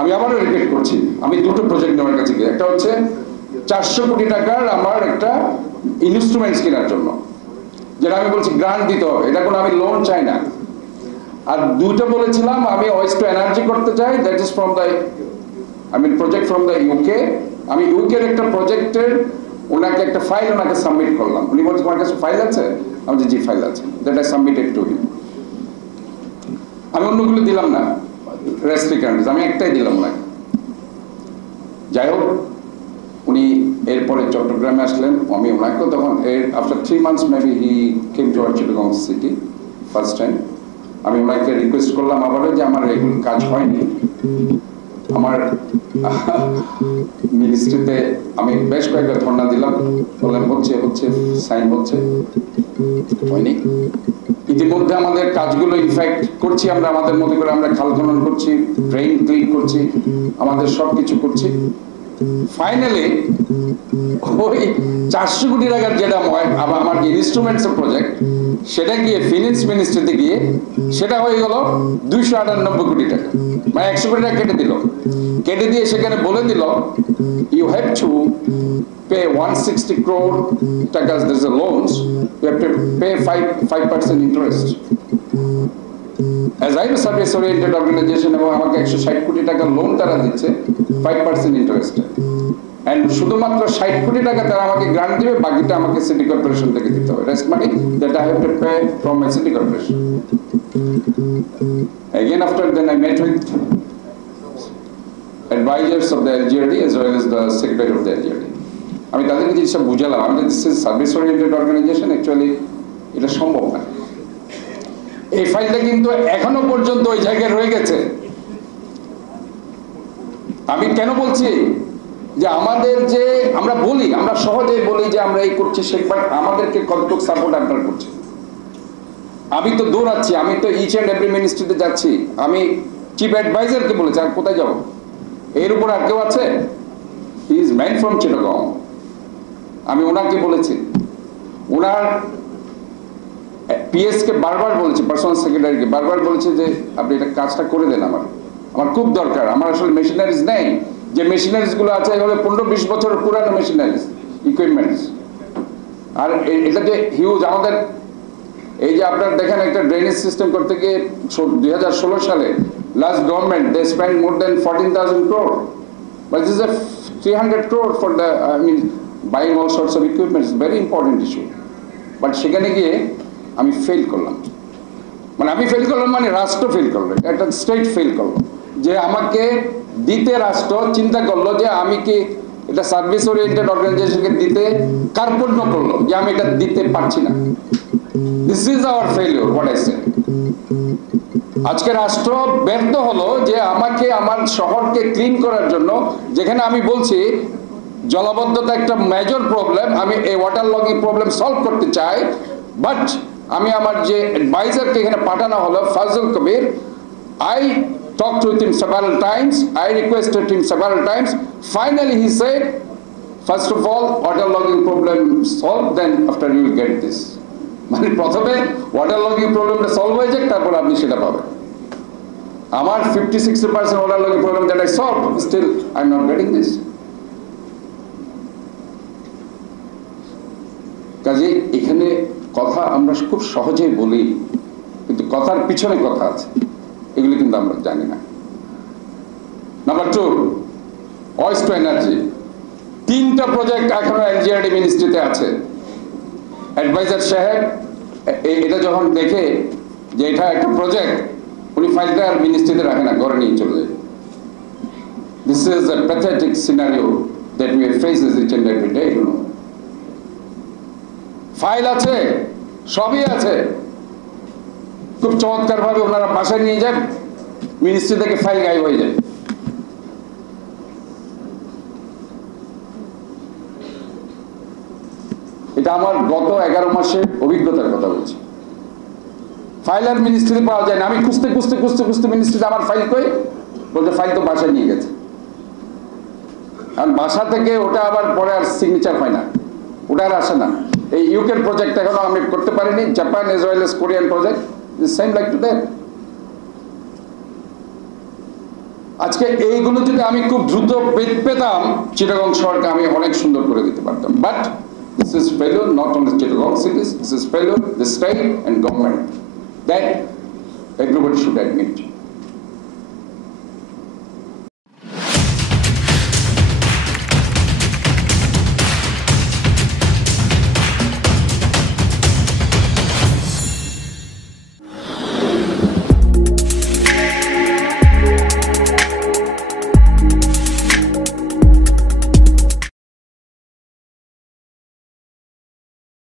আমি আবারও রিপিট করছি, আমি দুটো প্রজেক্ট আমার কাছে, একটা হচ্ছে 400 কোটি টাকার আমার একটা ইনস্ট্রুমেন্টস কেনার জন্য, যেটা আমি বলছি গ্রান্ট দিতে হবে, এটা কোনো আমি লোন চাই না। আর দুটো বলেছিলাম আমি ওয়েস্ট টু এনার্জি করতে চাই, that is from the project from the UK. আমি ইউকের একটা প্রজেক্টের ওনাকে একটা ফাইল ওনাকে সাবমিট করলাম, উনি বলছে তোমার কাছে ফাইল আছে? আমি বলছি জি ফাইল আছে, that I submitted to him. আমি অন্যগুলো দিলাম না, রেস্ট্রিক্টেন্স আমি একটাই দিলাম ওনাকে। যাই হোক, উনি এরপরে চট্টগ্রামে আসলেন, আমি ওনাকেও তখন after 3 months maybe he came to our Chittagong city first time. আমি ওনাকে রিকোয়েস্ট করলাম আবারও যে আমার এগুলো কাজ হয়নি, আমার মিনিস্ট্রিতে আমি বেশ কয়েকটা ধর্ণা দিলাম, বললেন হচ্ছে হচ্ছে সাইন হচ্ছে, হয়নি। ইতিমধ্যে আমাদের কাজগুলো ইনফ্যাক্ট করছি আমরা আমাদের মতো করে, আমরা খাল খনন করছি, ড্রেন ক্লিন করছি, আমাদের সবকিছু করছি। ফাইনালি ওই 400 কোটি টাকার যেটা আমার যে ইনস্ট্রুমেন্টস প্রজেক্ট, সেটা গিয়ে ফিনান্স মিনিস্ট্রিতে গিয়ে সেটা হয়ে গেল 298 কোটি টাকা, মানে 100 কোটি টাকা কেটে দিল। কেটে দিয়ে সেখানে বলে দিল you have to pay 160 crore takas, there's a loans, you have to pay 5% interest. As I am a service oriented organization, এবং আমাকে 160 কোটি টাকা লোন তারা দিচ্ছে 5% ইন্টারেস্ট, এন্ড শুধুমাত্র 60 কোটি টাকা তারা আমাকে গ্রান্ট দিবে, বাকিটা আমাকে সিটি কর্পোরেশন থেকে দিতে হবে, rest money that I have to pay from my city corporation. Again after then I met with advisors of the LGRD as well as the secretary of the LGRD. আমি তাদেরকে জিনিসটা বুঝালাম, আমি this is service oriented organization, actually এটা সম্ভব না। এই ফাইলটা কিন্তু এখনো পর্যন্ত ওই জায়গায় রয়ে গেছে। আমি কেন বলছি যে আমাদের যে আমরা বলি, আমরা সহজে বলি যে আমরা এই করছি সেই, বাট আমাদেরকে কতটুকু সাপোর্ট আপনারা করছে? আমি তো দৌড়াচ্ছি, আমি তো ইচ অ্যান্ড এভরি মিনিস্ট্রিতে যাচ্ছি, আমি চিফ অ্যাডভাইজারকে বলেছি, আর কোথায় যাব? এর উপর আর কেউ আছে? He is man from Chittagong. আমি ওনাকে বলেছি, ওনার পিএস কে বারবার বলেছি, পার্সোনাল সেক্রেটারিকে বারবার বলেছি যে আপনি এটা কাজটা করে দেন, আমার খুব দরকার, আমার আসলে মেশিনারিজ নেই, যে মেশিনারিজ গুলো আছে এগুলো 15-20 বছর পুরানো মেশিনারিজ ইকুইপমেন্টস, আর এটা যে হিউজ আমাদের এই যে আপনারা দেখেন একটা ড্রেনেজ সিস্টেম করতে গিয়ে 2016 সালে last government they spend more than 14,000 crore, but this is a 300 crore for the buying all sorts of equipment. It's a very important issue. But সেখানে গিয়ে আমি ফেল করলাম, মানে আমি ফেল করলাম মানে রাষ্ট্র ফেল করলো, একটা স্টেট ফেল করলো, যে আমাকে দিতে রাষ্ট্র চিন্তা করলো যে আমি কি এটা সার্ভিস ওরিয়েন্টেড অর্গানাইজেশনকে দিতে কার্পণ্য করলো যে আমি এটা দিতে পারছি না। This is our failure, what I say. আজকে রাষ্ট্র ব্যর্থ হলো যে আমাকে আমার শহরকে ক্লিন করার জন্য, যেখানে আমি বলছি জলাবদ্ধতা একটা মেজর প্রবলেম, আমি এই ওয়াটার লগিং প্রবলেম সলভ করতে চাই, বাট আমি আমার যে অ্যাডভাইজারকে এখানে পাঠানো হলো ফাজল কবির, I talked with him several times, I requested him several times, finally he said, first of all water logging problem solved, then after you will get this. মানে প্রথমে ওয়াটার লগিং প্রবলেমটা সলভ হয়ে যাক, তারপর আপনি সেটা পাবেন। আমার 50-60% water logging problem that I solve, still I am not getting this. কাজে এখানে কথা আমরা খুব সহজেই বলি, কিন্তু কথার পিছনে কথা আছে, এগুলি কিন্তু আমরা জানি না। নাম্বার 2, ওয়েস্ট টু এনার্জি, 3টা প্রজেক্ট এখনো এলজিআরডি মিনিস্ট্রিতে আছে। অ্যাডভাইজার সাহেব এটা যখন দেখে যে এটা একটা প্রজেক্ট, উনি ফাইলটা আর মিনিস্ট্রিতে রাখে না, ঘরে নিয়ে চলে যায়। This is a pathetic scenario that we face each and every day. File আছে, সবই আছে, খুব চমৎকার ভাবে ওনারা বাসায় নিয়ে যায়, মিনিস্ট্রি থেকে ফাইল গায়েব হয়ে যায়। এটা আমার গত 11 মাসের অভিজ্ঞতার কথা বলছি। ফাইল আর মিনিস্ট্রিতে পাওয়া যায় না, আমি খুঁজতে খুঁজতে খুঁজতে খুঁজতে মিনিস্ট্রিতে আমার ফাইল কই, বলতে ফাইল তো বাসায় নিয়ে গেছে। কারণ বাসা থেকে ওটা আবার পরে আর সিগনেচার হয় না, ওটা আর আসে না। এই ইউকের প্রজেক্ট এখনো আমি করতে পারিনি, Japan as well as Korean project same like to that. আজকে এইগুলো যদি আমি খুব দ্রুত পেতাম, চিটাগং শহরকে আমি অনেক সুন্দর করে দিতে পারতাম। But this is failure not only Chittagong cities, this is failure the state and government, that everybody should admit.